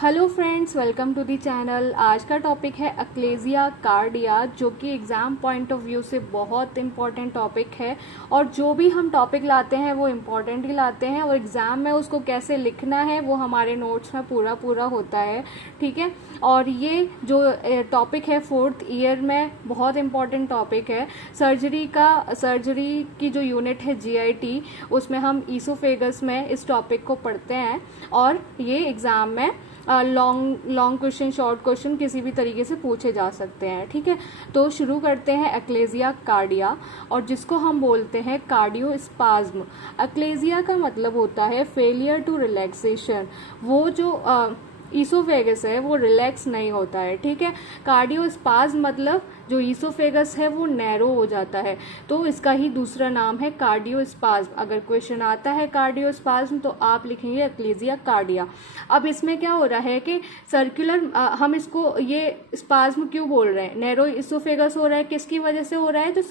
Hello friends, welcome to the channel. आज का topic है अक्लेजिया कार्डिया, जो कि एग्ज़ाम पॉइंट ऑफ व्यू से बहुत इंपॉर्टेंट टॉपिक है। और जो भी हम टॉपिक लाते हैं वो इम्पॉर्टेंट ही लाते हैं, और एग्ज़ाम में उसको कैसे लिखना है वो हमारे नोट्स में पूरा पूरा होता है। ठीक है। और ये जो टॉपिक है 4th ईयर में बहुत इंपॉर्टेंट टॉपिक है। सर्जरी की जो यूनिट है GIT, उसमें हम ईसोफेगस में इस टॉपिक को पढ़ते हैं। और ये एग्ज़ाम में लॉन्ग क्वेश्चन, शॉर्ट क्वेश्चन किसी भी तरीके से पूछे जा सकते हैं। ठीक है। तो शुरू करते हैं अक्लेजिया कार्डिया, और जिसको हम बोलते हैं कार्डियोस्पाज्म। अक्लेजिया का मतलब होता है फेलियर टू रिलैक्सेशन। वो जो ईसोफेगस है वो रिलैक्स नहीं होता है। ठीक है। कार्डियोस्पाज्म मतलब जो ईसोफेगस है वो नैरो हो जाता है, तो इसका ही दूसरा नाम है कार्डियोस्पाज्म। अगर क्वेश्चन आता है कार्डियोस्पाज्म तो आप लिखेंगे अक्लेजिया कार्डिया। अब इसमें क्या हो रहा है कि सर्कुलर, हम इसको ये स्पाज्म क्यों बोल रहे हैं, नैरो ईसोफेगस हो रहा है, किसकी वजह से हो रहा है? जो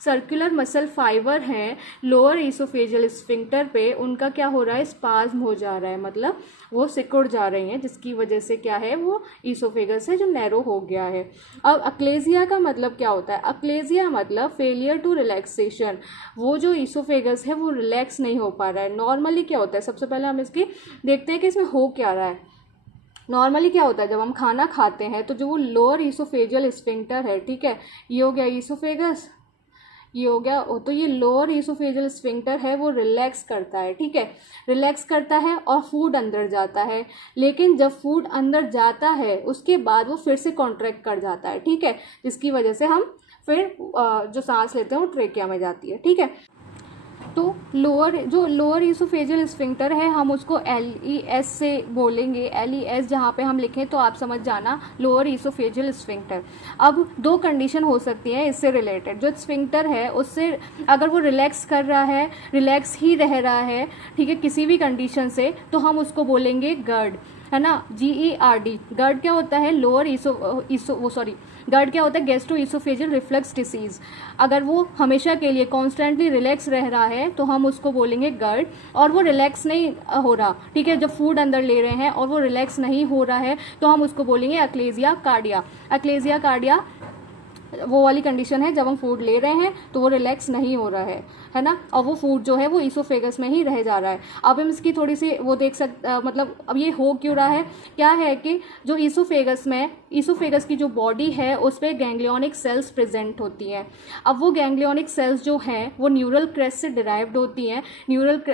सर्कुलर मसल फाइबर हैं लोअर ईसोफेजियल स्फिंक्टर पे, उनका क्या हो रहा है? स्पाज्म हो जा रहा है, मतलब वो सिकुड़ जा रही हैं, जिसकी वजह से क्या है, वो ईसोफेगस है जो नैरो हो गया है। अब अक्लेजिया का मतलब क्या होता है? अक्लेजिया मतलब फेलियर टू रिलैक्सेशन। वो जो ईसोफेगस है वो रिलैक्स नहीं हो पा रहा है। नॉर्मली क्या होता है, सबसे पहले हम इसकी देखते हैं कि इसमें हो क्या रहा है। नॉर्मली क्या होता है, जब हम खाना खाते हैं तो जो वो लोअर ईसोफेजियल स्फिंक्टर है, ठीक है, ये हो गया ईसोफेगस, ये हो गया, तो ये लोअर ईसोफेजियल स्फिंक्टर है वो रिलैक्स करता है। ठीक है, रिलैक्स करता है और फूड अंदर जाता है। लेकिन जब फूड अंदर जाता है उसके बाद वो फिर से कॉन्ट्रैक्ट कर जाता है। ठीक है, जिसकी वजह से हम फिर जो सांस लेते हैं वो ट्रेकिया में जाती है। ठीक है। तो लोअर ईसोफेजियल स्फिंक्टर है, हम उसको LES से बोलेंगे। LES जहाँ पे हम लिखें तो आप समझ जाना, लोअर ईसोफेजियल स्फिंक्टर। अब दो कंडीशन हो सकती है इससे रिलेटेड। जो स्फिंक्टर है उससे अगर वो रिलैक्स कर रहा है, रिलैक्स ही रह रहा है, ठीक है, किसी भी कंडीशन से, तो हम उसको बोलेंगे GERD, है ना, GERD। GERD क्या होता है? GERD क्या होता है? Gastro oesophageal reflux disease. अगर वो हमेशा के लिए कॉन्स्टेंटली रिलैक्स रह रहा है तो हम उसको बोलेंगे GERD। और वो रिलैक्स नहीं हो रहा, ठीक है, जब फूड अंदर ले रहे हैं और वो रिलैक्स नहीं हो रहा है, तो हम उसको बोलेंगे अक्लेजिया कार्डिया। अक्लेजिया कार्डिया वो वाली कंडीशन है जब हम फूड ले रहे हैं तो वो रिलैक्स नहीं हो रहा है ना, और वो फूड जो है वो ईसोफेगस में ही रह जा रहा है। अब हम इसकी थोड़ी सी वो देख मतलब अब ये हो क्यों रहा है, क्या है कि जो ईसोफेगस की जो बॉडी है उस पर गैंग्लियोनिक सेल्स प्रेजेंट होती हैं। अब वो गैंग्लियोनिक सेल्स जो हैं वो न्यूरल क्रेस्ट से डिराइव्ड होती हैं।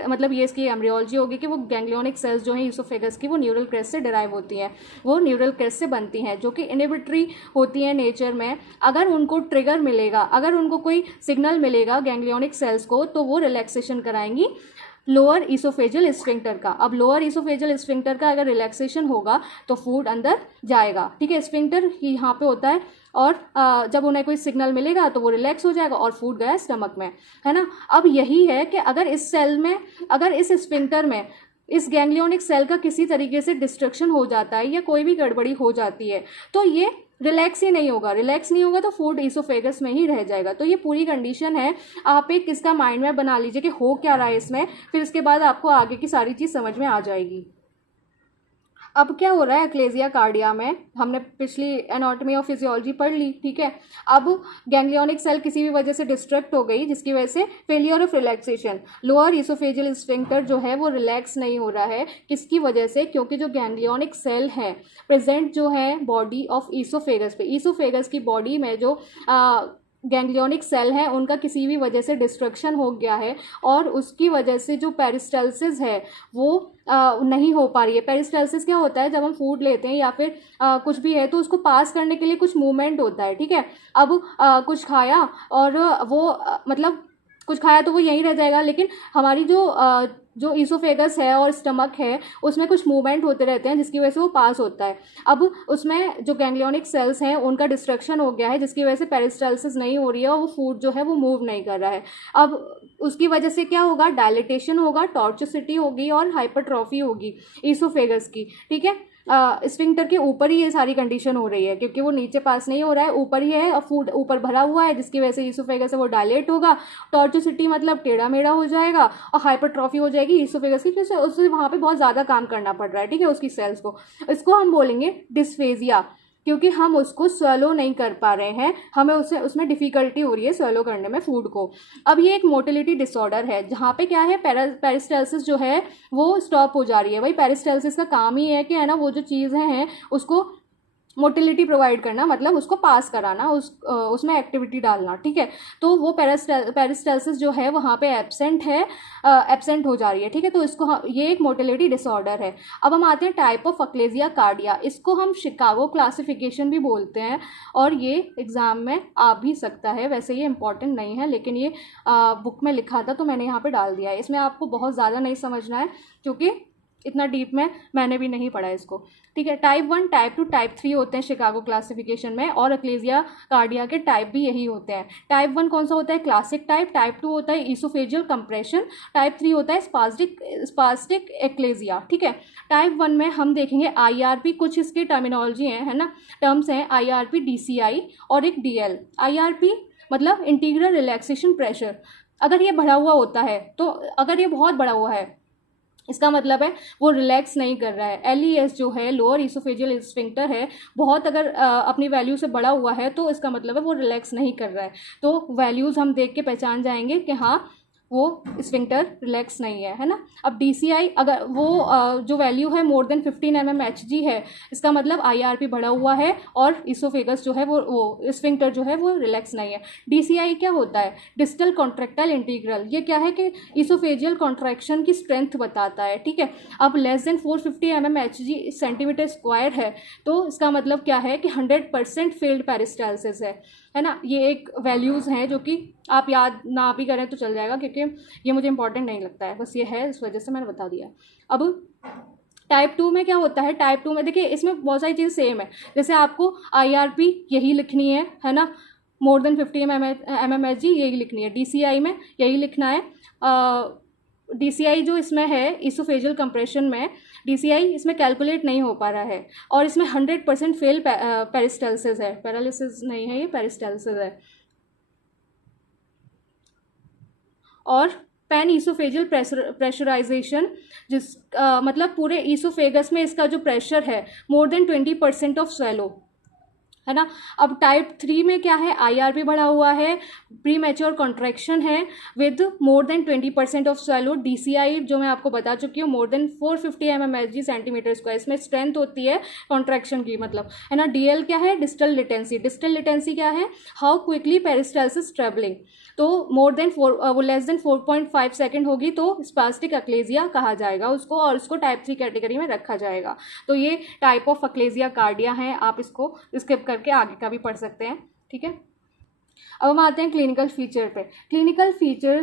मतलब ये इसकी एम्ब्रियोलॉजी होगी कि वो गैंग्लियोनिक सेल्स जो हैं ईसोफेगस की, वो न्यूरल क्रेस्ट से डिराइव होती हैं, वो न्यूरल क्रेस्ट से बनती हैं, जो कि इनहिबिटरी होती हैं नेचर में। अगर उनको ट्रिगर मिलेगा, अगर उनको कोई सिग्नल मिलेगा गैंग्लियोनिक सेल्स को, तो वो रिलैक्सेशन कराएंगी लोअर ईसोफेजियल स्फिंक्टर का। अब लोअर ईसोफेजियल स्फिंक्टर का अगर रिलैक्सेशन होगा तो फूड अंदर जाएगा। ठीक है, स्फिंक्टर यहाँ पे होता है, और जब उन्हें कोई सिग्नल मिलेगा तो वो रिलैक्स हो जाएगा और फूड गया स्टमक में, है ना। अब यही है कि अगर इस सेल में, अगर इस स्फिंक्टर में इस गैंग्लियोनिक सेल का किसी तरीके से डिस्ट्रक्शन हो जाता है या कोई भी गड़बड़ी हो जाती है तो ये रिलैक्स ही नहीं होगा। रिलैक्स नहीं होगा तो फूड ईसोफेगस में ही रह जाएगा। तो ये पूरी कंडीशन है। आप एक किसका माइंड में बना लीजिए कि हो क्या रहा है इसमें, फिर इसके बाद आपको आगे की सारी चीज़ समझ में आ जाएगी। अब क्या हो रहा है अक्लेजिया कार्डिया में, हमने पिछली एनाटॉमी और फिजियोलॉजी पढ़ ली, ठीक है। अब गैंग्लियोनिक सेल किसी भी वजह से डिस्ट्रैक्ट हो गई, जिसकी वजह से failure of relaxation, lower oesophageal sphincter जो है वो रिलैक्स नहीं हो रहा है। किसकी वजह से? क्योंकि जो गैंग्लियोनिक सेल है प्रेजेंट जो है बॉडी ऑफ ईसोफेगस पे, ईसोफेगस की बॉडी में जो गैंग्लियोनिक सेल हैं उनका किसी भी वजह से डिस्ट्रक्शन हो गया है, और उसकी वजह से जो पेरिस्टल्सिस है वो नहीं हो पा रही है। पेरिस्टल्सिस क्या होता है? जब हम फूड लेते हैं या फिर कुछ भी है तो उसको पास करने के लिए कुछ मूवमेंट होता है। ठीक है। अब कुछ खाया और वो मतलब कुछ खाया तो वो यहीं रह जाएगा, लेकिन हमारी जो ईसोफेगस है और स्टमक है उसमें कुछ मूवमेंट होते रहते हैं जिसकी वजह से वो पास होता है। अब उसमें जो गैंग्लियोनिक सेल्स हैं उनका डिस्ट्रक्शन हो गया है, जिसकी वजह से पेरिस्टाल्सिस नहीं हो रही है और वो फूड जो है वो मूव नहीं कर रहा है। अब उसकी वजह से क्या होगा? डायलिटेशन होगा, टॉर्चोसिटी होगी और हाइपरट्रॉफी होगी ईसोफेगस की। ठीक है। स्फिंक्टर के ऊपर ही ये सारी कंडीशन हो रही है, क्योंकि वो नीचे पास नहीं हो रहा है, ऊपर ही है और फूड ऊपर भरा हुआ है, जिसकी वजह से ईसोफेगस है वो डायलेट होगा। टॉर्चोसिटी मतलब टेढ़ा मेढ़ा हो जाएगा, और हाइपरट्रॉफी हो जाएगी जाएगी ईसोफेगस की, फिर उससे वहाँ पे बहुत ज़्यादा काम करना पड़ रहा है, ठीक है, उसकी सेल्स को। इसको हम बोलेंगे डिस्फेजिया, क्योंकि हम उसको स्वेलो नहीं कर पा रहे हैं, हमें उसमें डिफ़िकल्टी हो रही है स्वेलो करने में फूड को। अब ये एक मोटिलिटी डिसऑर्डर है जहाँ पे क्या है, पेरिस्टाल्सिस जो है वो स्टॉप हो जा रही है। भाई पेरिस्टाल्सिस का काम ही है कि है ना, वो जो चीज़ें हैं उसको मोटिलिटी प्रोवाइड करना, मतलब उसको पास कराना, उसमें एक्टिविटी डालना, ठीक है। तो वो पेरिस्टाल्सिस जो है वहाँ पे एब्सेंट हो जा रही है, ठीक है। तो इसको ये एक मोटिलिटी डिसऑर्डर है। अब हम आते हैं टाइप ऑफ अक्लेजिया कार्डिया। इसको हम शिकागो क्लासिफिकेशन भी बोलते हैं और ये एग्ज़ाम में आ भी सकता है। वैसे ये इंपॉर्टेंट नहीं है, लेकिन ये बुक में लिखा था तो मैंने यहाँ पे डाल दिया है। इसमें आपको बहुत ज़्यादा नहीं समझना है क्योंकि इतना डीप में मैंने भी नहीं पढ़ा इसको, ठीक है। टाइप 1, टाइप 2, टाइप 3 होते हैं शिकागो क्लासिफिकेशन में, और अक्लेजिया कार्डिया के टाइप भी यही होते हैं। टाइप 1 कौन सा होता है, क्लासिक टाइप। टाइप 2 होता है ईसोफेजियल कंप्रेशन। टाइप 3 होता है स्पास्टिक एक्लेजिया, ठीक है। टाइप 1 में हम देखेंगे IRP, कुछ इसके टर्मिनोलॉजी हैं, है ना, टर्म्स हैं IRP, DCI और एक DL। IRP मतलब इंटीग्रल रिलैक्सेशन प्रेशर। अगर ये बढ़ा हुआ होता है, तो अगर ये बहुत बढ़ा हुआ है इसका मतलब है वो रिलैक्स नहीं कर रहा है। LES जो है लोअर ईसोफेजियल स्फिंक्टर है, बहुत अगर अपनी वैल्यू से बढ़ा हुआ है तो इसका मतलब है वो रिलैक्स नहीं कर रहा है। तो वैल्यूज़ हम देख के पहचान जाएंगे कि हाँ वो स्फिंक्टर रिलैक्स नहीं है ना। अब DCI अगर वो जो वैल्यू है मोर देन 15 mmHg है, इसका मतलब IRP बढ़ा हुआ है और इसोफेगस जो है वो स्फिंक्टर जो है वो रिलैक्स नहीं है। DCI क्या होता है, डिस्टल कॉन्ट्रैक्टाइल इंटीग्रल। ये क्या है कि इसोफेजियल कॉन्ट्रैक्शन की स्ट्रेंथ बताता है, ठीक है। अब less than 450 mmHg centimetre square है, तो इसका मतलब क्या है कि 100% फील्ड पेरिस्टाल्सिस है ना। ये एक वैल्यूज़ हैं जो कि आप याद ना भी करें तो चल जाएगा, क्योंकि ये मुझे इंपॉर्टेंट नहीं लगता है, बस ये है इस वजह से मैंने बता दिया। अब टाइप 2 में क्या होता है, टाइप 2 में देखिए इसमें बहुत सारी चीज़ें सेम है। जैसे आपको IRP यही लिखनी है ना, मोर देन 50 mmHg यही लिखनी है। DCI में यही लिखना है। DCI जो इसमें है इसोफेजियल कंप्रेशन में, DCI इसमें कैलकुलेट नहीं हो पा रहा है और इसमें 100% फेल पेरिस्टाल्सिस है, पैरालिसिस नहीं है, ये पेरिस्टाल्सिस है। और पैन ईसोफेजियल प्रेशराइजेशन, जिस मतलब पूरे ईसोफेगस में इसका जो प्रेशर है मोर देन 20% ऑफ स्वेलो, है ना। अब टाइप 3 में क्या है, IRP बढ़ा हुआ है, प्री मैच्योर कॉन्ट्रैक्शन है with more than 20% of swallow. DCI जो मैं आपको बता चुकी हूँ more than 450 mmHg centimetre square, इसमें स्ट्रेंथ होती है कॉन्ट्रैक्शन की, मतलब, है ना। DL क्या है, डिस्टल लेटेंसी। डिस्टल लेटेंसी क्या है, हाउ क्विकली पेरिस्टाल्सिस ट्रेवलिंग। तो मोर देन वो लेस देन 4.5 सेकेंड होगी तो स्पास्टिक अक्लेजिया कहा जाएगा उसको, और उसको टाइप 3 कैटेगरी में रखा जाएगा। तो ये टाइप ऑफ अक्लेजिया कार्डिया हैं, आप इसको स्किप करके आगे का भी पढ़ सकते हैं, ठीक है। अब हम आते हैं क्लिनिकल फीचर पे। क्लिनिकल फीचर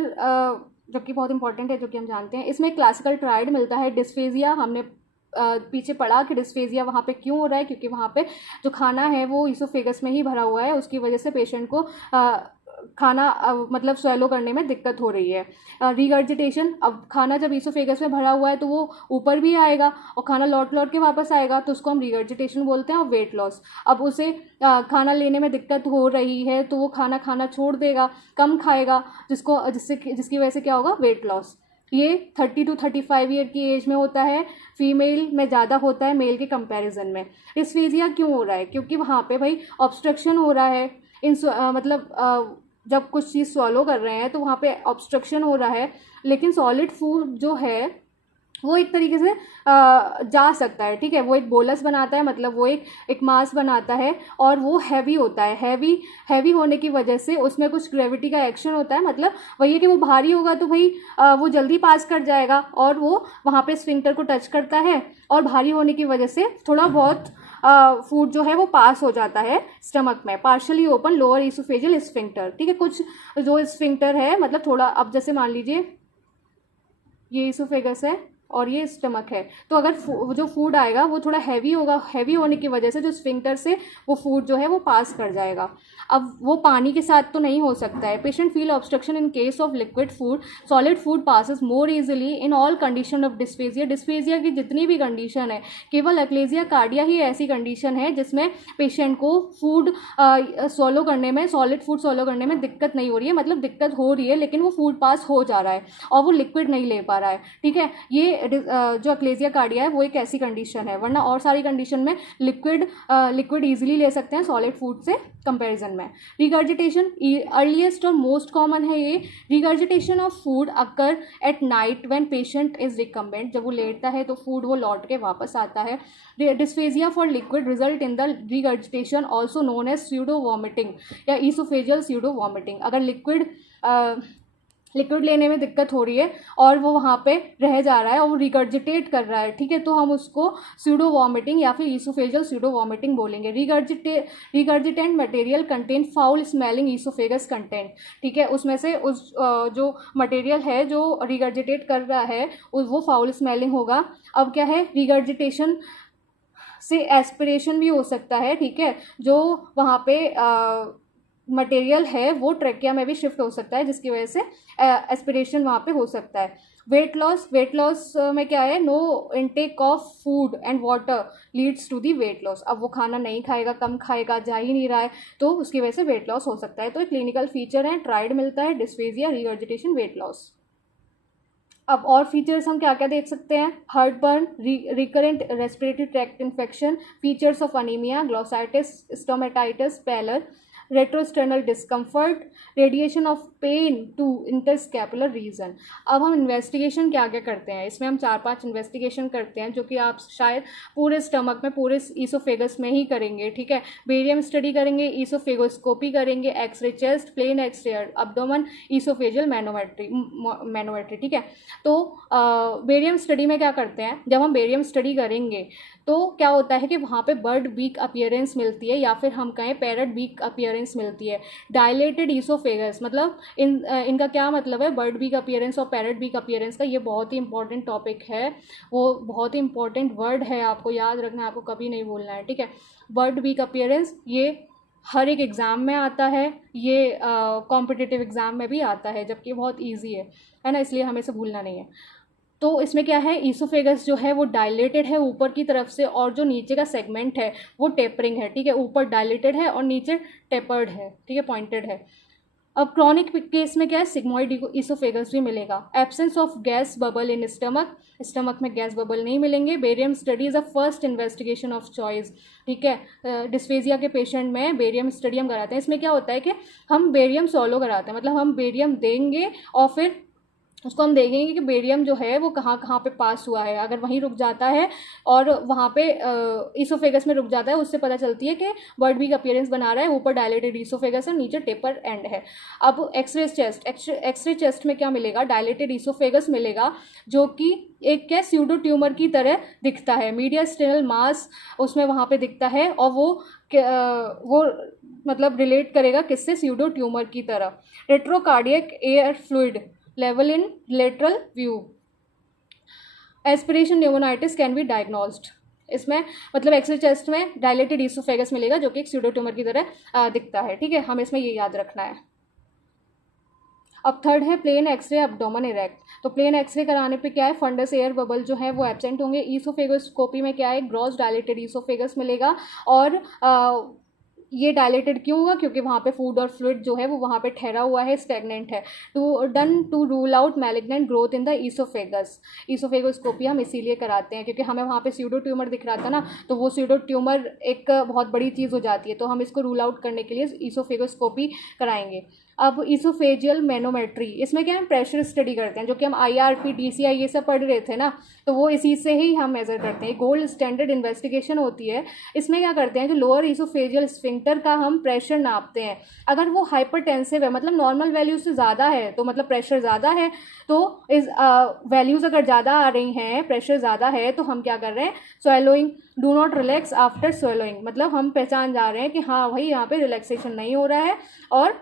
जो कि बहुत इंपॉर्टेंट है, जो कि हम जानते हैं, इसमें क्लासिकल ट्रायड मिलता है। डिस्फेजिया हमने पीछे पढ़ा कि डिस्फेजिया वहाँ पे क्यों हो रहा है, क्योंकि वहाँ पे जो खाना है वो ईसोफेगस में ही भरा हुआ है, उसकी वजह से पेशेंट को खाना मतलब स्वेलो करने में दिक्कत हो रही है। रिगर्जिटेशन, अब खाना जब ईसोफेगस में भरा हुआ है तो वो ऊपर भी आएगा और खाना लौट के वापस आएगा, तो उसको हम रिगर्जिटेशन बोलते हैं। और वेट लॉस, अब उसे खाना लेने में दिक्कत हो रही है तो वो खाना छोड़ देगा, कम खाएगा, जिसकी वजह से क्या होगा, वेट लॉस। ये 30 to 35 ईयर की एज में होता है, फीमेल में ज़्यादा होता है मेल के कंपैरिजन में। डिस्फेजिया क्यों हो रहा है, क्योंकि वहाँ पे भाई ऑब्स्ट्रक्शन हो रहा है, मतलब जब कुछ चीज़ स्वॉलो कर रहे हैं तो वहाँ पे ऑब्स्ट्रक्शन हो रहा है, लेकिन सॉलिड फूड जो है वो एक तरीके से जा सकता है, ठीक है। वो एक बोलस बनाता है, मतलब वो एक मास बनाता है और वो हैवी होता है। हैवी होने की वजह से उसमें कुछ ग्रेविटी का एक्शन होता है, मतलब वही है कि वो भारी होगा तो भाई वो जल्दी पास कर जाएगा और वो वहाँ पे स्फिंक्टर को टच करता है, और भारी होने की वजह से थोड़ा बहुत फूड जो है वो पास हो जाता है स्टमक में। Partially open lower oesophageal sphincter, ठीक है। कुछ जो स्फिंक्टर है, मतलब थोड़ा, अब जैसे मान लीजिए ये ईसोफेगस है और ये स्टमक है। तो अगर जो फूड आएगा वो थोड़ा हैवी होगा, हैवी होने की वजह से जो स्फिंक्टर से वो फूड जो है वो पास कर जाएगा। अब वो पानी के साथ तो नहीं हो सकता है। Patient feel obstruction in case of liquid food, solid food passes more easily in all condition of dysphagia. Dysphagia की जितनी भी कंडीशन है, केवल एक्लेजिया कार्डिया ही ऐसी कंडीशन है जिसमें पेशेंट को फूड सॉलो करने में, सॉलिड फूड सॉलो करने में दिक्कत नहीं हो रही है, मतलब दिक्कत हो रही है लेकिन वो फूड पास हो जा रहा है और वो लिक्विड नहीं ले पा रहा है। ठीक है, ये जो एक्लेजिया कार्डिया है वो एक ऐसी कंडीशन है, वरना और सारी कंडीशन में लिक्विड ईजिली ले सकते हैं सॉलिड फूड से कंपैरिजन में। रिगर्जिटेशन अर्लीस्ट और मोस्ट कॉमन है ये। Regurgitation of food occur at night when patient is recumbent, जब वो लेटता है तो फूड वो लौट के वापस आता है। Dysphagia for liquid result in the regurgitation also known as pseudo vomiting या ईसोफेजियल स्यूडो वॉमिटिंग। अगर लिक्विड लेने में दिक्कत हो रही है और वो वहाँ पे रह जा रहा है और वो रिगर्जिटेट कर रहा है, ठीक है, तो हम उसको स्यूडो वॉमिटिंग या फिर ईसोफेजियल स्यूडो वॉमिटिंग बोलेंगे। Regurgitant material contain foul smelling oesophagus content, ठीक है, उसमें से उस जो मटेरियल है जो रिगर्जिटेट कर रहा है वो फाउल स्मेलिंग होगा। अब क्या है, रिगर्जिटेशन से एस्पिरेशन भी हो सकता है, ठीक है, जो वहाँ पे मटेरियल है वो ट्रेकिया में भी शिफ्ट हो सकता है जिसकी वजह से एस्पिरेशन वहाँ पे हो सकता है। वेट लॉस में क्या है, no intake of food and water leads to the weight loss. अब वो खाना नहीं खाएगा, कम खाएगा, जा ही नहीं रहा है, तो उसकी वजह से वेट लॉस हो सकता है। तो एक क्लिनिकल फीचर है, ट्राइड मिलता है, डिस्फेजिया, रिगर्जिटेशन, वेट लॉस। अब और फीचर्स हम क्या क्या देख सकते हैं, heart burn, recurrent respiratory tract infection, features of anaemia, glossitis, stomatitis, pallor, retrosternal discomfort, radiation of pain to interscapular region. अब हम इन्वेस्टिगेशन क्या क्या करते हैं, इसमें हम 4-5 इन्वेस्टिगेशन करते हैं जो कि आप शायद पूरे स्टमक में, पूरे ईसोफेगस में ही करेंगे। ठीक है, बेरियम स्टडी करेंगे, ईसोफेगोस्कोपी करेंगे, x ray chest, plain x ray abdomen, oesophageal manometry. ठीक है, तो बेरियम स्टडी में क्या करते हैं, जब हम बेरियम स्टडी करेंगे तो क्या होता है कि वहाँ पे बर्ड बीक अपीयरेंस मिलती है या फिर हम कहें पैरट बीक अपीयरेंस मिलती है। डायलेटेड ईसोफेगस, मतलब इनका क्या मतलब है, बर्ड बीक अपीयरेंस और पैरट बीक अपीयरेंस का, ये बहुत ही इंपॉर्टेंट टॉपिक है, वो बहुत ही इंपॉर्टेंट वर्ड है, आपको याद रखना है, आपको कभी नहीं भूलना है। ठीक है, बर्ड बीक अपीयरेंस ये हर एक एग्ज़ाम में आता है, ये कॉम्पिटिटिव एग्ज़ाम में भी आता है, जबकि बहुत ईजी है ना, इसलिए हमें इसे भूलना नहीं है। तो इसमें क्या है, ईसोफेगस जो है वो डायलेटेड है ऊपर की तरफ से और जो नीचे का सेगमेंट है वो टेपरिंग है। ठीक है, ऊपर डायलेटेड है और नीचे टेपर्ड है, ठीक है, पॉइंटेड है। अब क्रॉनिक केस में क्या है, सिग्मोइड ईसोफेगस भी मिलेगा। Absence of gas bubble in stomach में गैस बबल नहीं मिलेंगे। Barium study is a first investigation of choice. ठीक है, डिस्फेजिया के पेशेंट में बेरियम स्टडी हम कराते हैं। इसमें क्या होता है कि हम बेरियम सॉलो कराते हैं, मतलब हम बेरियम देंगे और फिर उसको हम देखेंगे कि बेरियम जो है वो कहाँ कहाँ पे पास हुआ है। अगर वहीं रुक जाता है और वहाँ पे ईसोफेगस में रुक जाता है, उससे पता चलती है कि बर्ड बीक अपीयरेंस बना रहा है, ऊपर डायलेटेड ईसोफेगस है, नीचे टेपर एंड है। अब एक्सरे चेस्ट में क्या मिलेगा, डायलेटेड ईसोफेगस मिलेगा जो कि एक क्या स्यूडो ट्यूमर की तरह दिखता है। मीडियास्टेनल मास उसमें वहाँ पे दिखता है और वो मतलब रिलेट करेगा किससे, स्यूडो ट्यूमर की तरह। Retrocardiac air fluid level in lateral view. Aspiration pneumonitis can be diagnosed. इसमें मतलब एक्सरे चेस्ट में डायलेटेड ईसोफेगस मिलेगा जो कि एक स्यूडो ट्यूमर की तरह दिखता है। ठीक है, हमें इसमें ये याद रखना है। अब थर्ड है प्लेन एक्सरे अब्डोमेन इरेक्ट। तो प्लेन एक्सरे कराने पे क्या है, फंडस एयर बबल जो है वो एब्सेंट होंगे। ईसोफेगोस्कोपी में क्या है, ग्रॉस डायलेटेड ईसोफेगस मिलेगा और ये डायलेटेड क्यों हुआ, क्योंकि वहाँ पे फूड और फ्लूइड जो है वो वहाँ पे ठहरा हुआ है, स्टैग्नेंट है। To rule out malignant growth in the oesophagus. Oesophagoscopy हम इसीलिए कराते हैं क्योंकि हमें वहाँ पे स्यूडो ट्यूमर दिख रहा था ना, तो वो स्यूडो ट्यूमर एक बहुत बड़ी चीज़ हो जाती है, तो हम इसको रूल आउट करने के लिए ईसोफेगोस्कोपी कराएंगे। अब ईसोफेजियल मैनोमेट्री, इसमें क्या हम प्रेशर स्टडी करते हैं, जो कि हम IRP DCI ये सब पढ़ रहे थे ना, तो वो इसी से ही हम मेज़र करते हैं। गोल्ड स्टैंडर्ड इन्वेस्टिगेशन होती है। इसमें क्या करते हैं, जो लोअर ईसोफेजियल स्फिंक्टर का हम प्रेशर नापते हैं। अगर वो हाइपरटेंसिव है, मतलब नॉर्मल वैल्यू से ज़्यादा है, तो मतलब प्रेशर ज़्यादा है, तो इस वैल्यूज़ अगर ज़्यादा आ रही हैं, प्रेशर ज़्यादा है, तो हम क्या कर रहे हैं, swallowing, do not relax after swallowing, मतलब हम पहचान जा रहे हैं कि हाँ भाई यहाँ पे रिलैक्सेशन नहीं हो रहा है और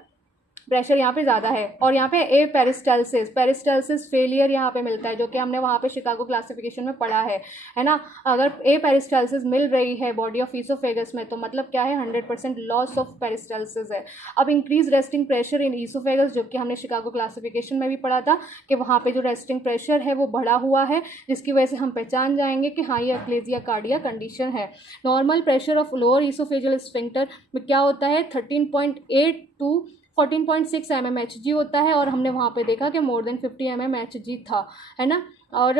प्रेशर यहाँ पे ज़्यादा है, और यहाँ पे ए पेरिस्टल्सिस फेलियर यहाँ पे मिलता है, जो कि हमने वहाँ पे शिकागो क्लासिफिकेशन में पढ़ा है ना। अगर ए पेरिस्टल्सिस मिल रही है बॉडी ऑफ ईसोफेगस में, तो मतलब क्या है, 100% लॉस ऑफ पेरिस्टल्सिस है। अब increase resting pressure in oesophagus, जो कि हमने शिकागो क्लासिफिकेशन में भी पढ़ा था कि वहाँ पे जो रेस्टिंग प्रेशर है वो बढ़ा हुआ है, जिसकी वजह से हम पहचान जाएंगे कि हाँ ये अक्लेजिया कार्डिया कंडीशन है। Normal pressure of lower oesophageal sphincter में क्या होता है, 13.8 टू 14.6 mmHg होता है, और हमने वहाँ पे देखा कि मोर देन 50 mmHg था, है ना। और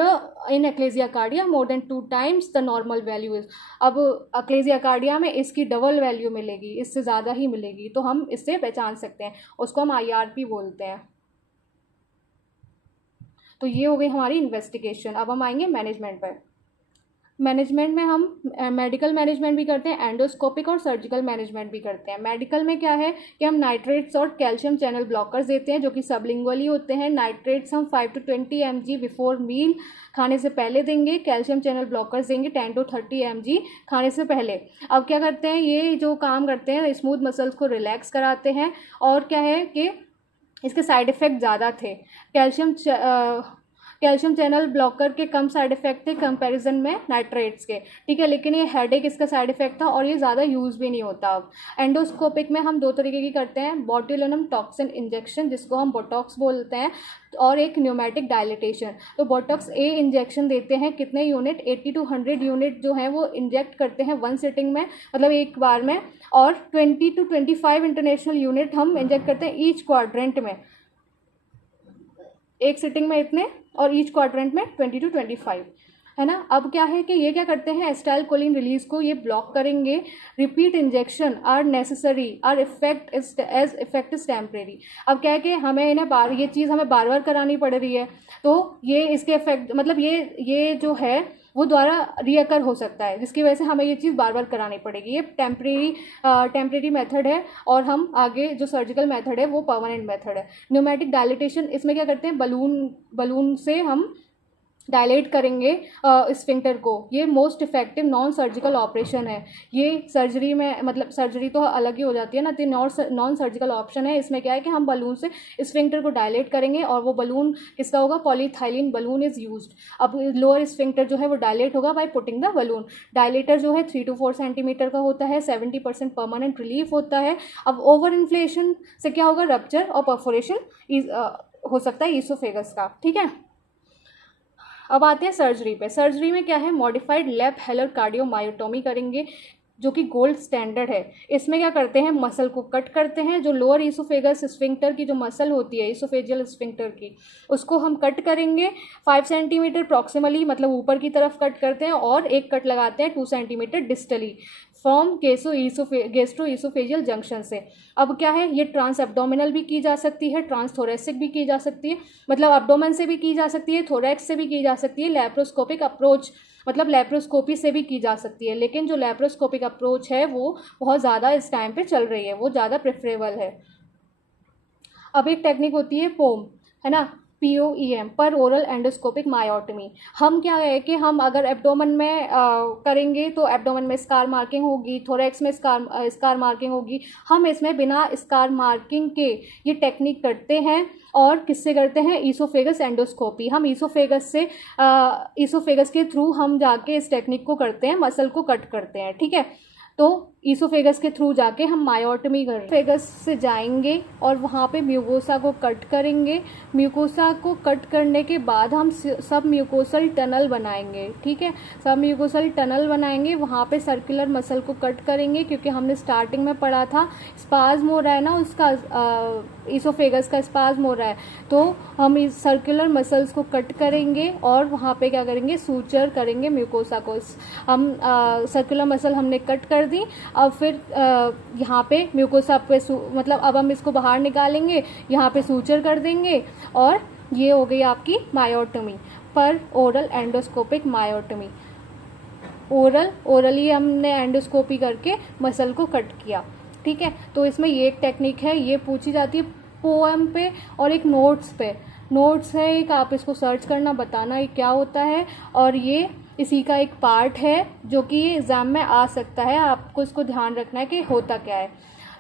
in achalasia cardia more than 2 times the normal values. अब अक्लेजिया कार्डिया में इसकी डबल वैल्यू मिलेगी, इससे ज़्यादा ही मिलेगी, तो हम इससे पहचान सकते हैं, उसको हम IRP बोलते हैं। तो ये हो गई हमारी इन्वेस्टिगेशन। अब हम आएंगे मैनेजमेंट पर। मैनेजमेंट में हम मेडिकल मैनेजमेंट भी करते हैं, एंडोस्कोपिक और सर्जिकल मैनेजमेंट भी करते हैं। मेडिकल में क्या है कि हम नाइट्रेट्स और कैल्शियम चैनल ब्लॉकर्स देते हैं, जो कि सबलिंगुअली होते हैं। नाइट्रेट्स हम 5 to 20 mg बिफोर मील, खाने से पहले देंगे। कैल्शियम चैनल ब्लॉकर्स देंगे 10 to 30 mg खाने से पहले। अब क्या करते हैं, ये जो काम करते हैं स्मूथ मसल्स को रिलैक्स कराते हैं, और क्या है कि इसके साइड इफ़ेक्ट ज़्यादा थे। कैल्शियम चैनल ब्लॉकर के कम साइड इफेक्ट थे कंपैरिजन में नाइट्रेट्स के, ठीक है, लेकिन ये हेडेक इसका साइड इफेक्ट था, और ये ज़्यादा यूज़ भी नहीं होता। अब एंडोस्कोपिक में हम 2 तरीके की करते हैं, बोट्युलिनम टॉक्सिन इंजेक्शन, जिसको हम बोटॉक्स बोलते हैं, और एक न्यूमेटिक डायलिटेशन। तो बोटॉक्स ए इंजेक्शन देते हैं, कितने यूनिट, 80 to 100 यूनिट जो है वो इंजेक्ट करते हैं 1 सिटिंग में, मतलब एक बार में, और 20 to 25 इंटरनेशनल यूनिट हम इंजेक्ट करते हैं ईच क्वाड्रेंट में, एक सिटिंग में इतने, और ईच क्वाड्रेंट में 20 to 25, है ना। अब क्या है कि ये क्या करते हैं, एसिटाइल कोलिन रिलीज को ये ब्लॉक करेंगे। Repeat injection are necessary, or effect is temporary. अब क्या है कि हमें इन्हें ये चीज़ हमें बार बार करानी पड़ रही है, तो ये इसके इफेक्ट मतलब ये जो है वो द्वारा रीअकर हो सकता है, जिसकी वजह से हमें ये चीज़ बार बार करानी पड़ेगी। ये टेम्परेरी मेथड है, और हम आगे जो सर्जिकल मेथड है वो परमानेंट मेथड है। न्यूमेटिक डायलिटेशन, इसमें क्या करते हैं, बलून से हम डायलेट करेंगे स्फिंक्टर को। ये most effective non surgical operation है। ये सर्जरी में, मतलब सर्जरी तो अलग ही हो जाती है ना, तो नॉन सर्जिकल ऑप्शन है। इसमें क्या है कि हम बलून से स्फिंक्टर को डायलेट करेंगे, और वो बलून किसका होगा, पॉलीथाइलिन बलून इज यूज्ड। अब लोअर स्फिंक्टर जो है वो डायलेट होगा by putting the balloon. Dilator जो है 3 to 4 सेंटीमीटर का होता है, 70% परमानेंट रिलीफ होता है। अब ओवर इन्फ्लेशन से क्या होगा, रप्चर और परफोरेशन हो सकता है ईसोफेगस का, ठीक है। अब आते हैं सर्जरी पे। सर्जरी में क्या है, मॉडिफाइड लेफ्ट हेलर कार्डियोमायोटोमी करेंगे, जो कि गोल्ड स्टैंडर्ड है। इसमें क्या करते हैं, मसल को कट करते हैं, जो लोअर ईसोफेगस स्फिंक्टर की जो मसल होती है ईसोफेजियल स्फिंक्टर की, उसको हम कट करेंगे 5 सेंटीमीटर प्रॉक्सिमली, मतलब ऊपर की तरफ कट करते हैं, और एक कट लगाते हैं 2 centimetre distally from gastro oesophageal junction से। अब क्या है, ये ट्रांस एब्डोमिनल भी की जा सकती है, ट्रांस थोरेसिक भी की जा सकती है, मतलब एब्डोमेन से भी की जा सकती है, थोरैक्स से भी की जा सकती है। लैप्रोस्कोपिक अप्रोच मतलब लैप्रोस्कोपी से भी की जा सकती है, लेकिन जो लैप्रोस्कोपिक अप्रोच है वो बहुत ज़्यादा इस टाइम पे चल रही है, वो ज़्यादा प्रेफरेबल है। अब एक टेक्निक होती है पोम, है ना, POEM, पर ओरल एंडोस्कोपिक मायोटमी। हम क्या है कि हम अगर एब्डोमेन में करेंगे तो एब्डोमेन में स्कार मार्किंग होगी, थोरैक्स में स्कार मार्किंग होगी। हम इसमें बिना स्कार मार्किंग के ये टेक्निक करते हैं, और किससे करते हैं, ईसोफेगस एंडोस्कोपी। हम ईसोफेगस के थ्रू हम जाके इस टेक्निक को करते हैं, मसल को कट करते हैं, ठीक है। तो ईसोफेगस के थ्रू जाके हम मायोटमी कर रहे हैं। फेगस से जाएंगे और वहाँ पे म्यूकोसा को कट करेंगे। म्यूकोसा को कट करने के बाद हम सब म्यूकोसल टनल बनाएंगे, ठीक है, सब म्यूकोसल टनल बनाएंगे। वहाँ पे सर्कुलर मसल को कट करेंगे, क्योंकि हमने स्टार्टिंग में पढ़ा था स्पाज्म हो रहा है ना, उसका ईसोफेगस का स्पाज्म हो रहा है, तो हम इस सर्कुलर मसल्स को कट करेंगे, और वहाँ पे क्या करेंगे, सूचर करेंगे म्यूकोसा को। हम सर्कुलर मसल हमने कट कर दी। अब फिर यहाँ पे म्यूकोसा पे मतलब अब हम इसको बाहर निकालेंगे, यहाँ पे सूचर कर देंगे, और ये हो गई आपकी मायोटमी, पर ओरल एंडोस्कोपिक मायोटमी। ओरली हमने एंडोस्कोपी करके मसल को कट किया, ठीक है। तो इसमें ये एक टेक्निक है, ये पूछी जाती है पोएम पे, और एक नोट्स पे। नोट्स है एक, आप इसको सर्च करना, बताना ये क्या होता है, और ये इसी का एक पार्ट है जो कि एग्ज़ाम में आ सकता है, आपको इसको ध्यान रखना है कि होता क्या है।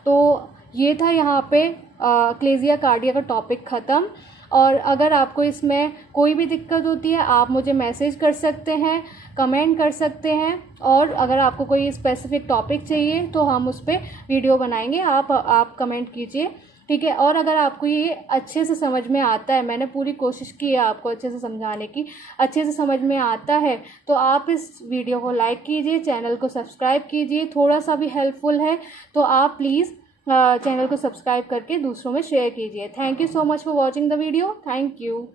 तो ये था यहाँ पे क्लेजिया कार्डिया का टॉपिक ख़त्म। और अगर आपको इसमें कोई भी दिक्कत होती है आप मुझे मैसेज कर सकते हैं, कमेंट कर सकते हैं, और अगर आपको कोई स्पेसिफिक टॉपिक चाहिए तो हम उस पर वीडियो बनाएंगे, आप कमेंट कीजिए, ठीक है। और अगर आपको ये अच्छे से समझ में आता है, मैंने पूरी कोशिश की है आपको अच्छे से समझाने की, अच्छे से समझ में आता है तो आप इस वीडियो को लाइक कीजिए, चैनल को सब्सक्राइब कीजिए, थोड़ा सा भी हेल्पफुल है तो आप प्लीज़ चैनल को सब्सक्राइब करके दूसरों में शेयर कीजिए। Thank you so much for watching the video. Thank you.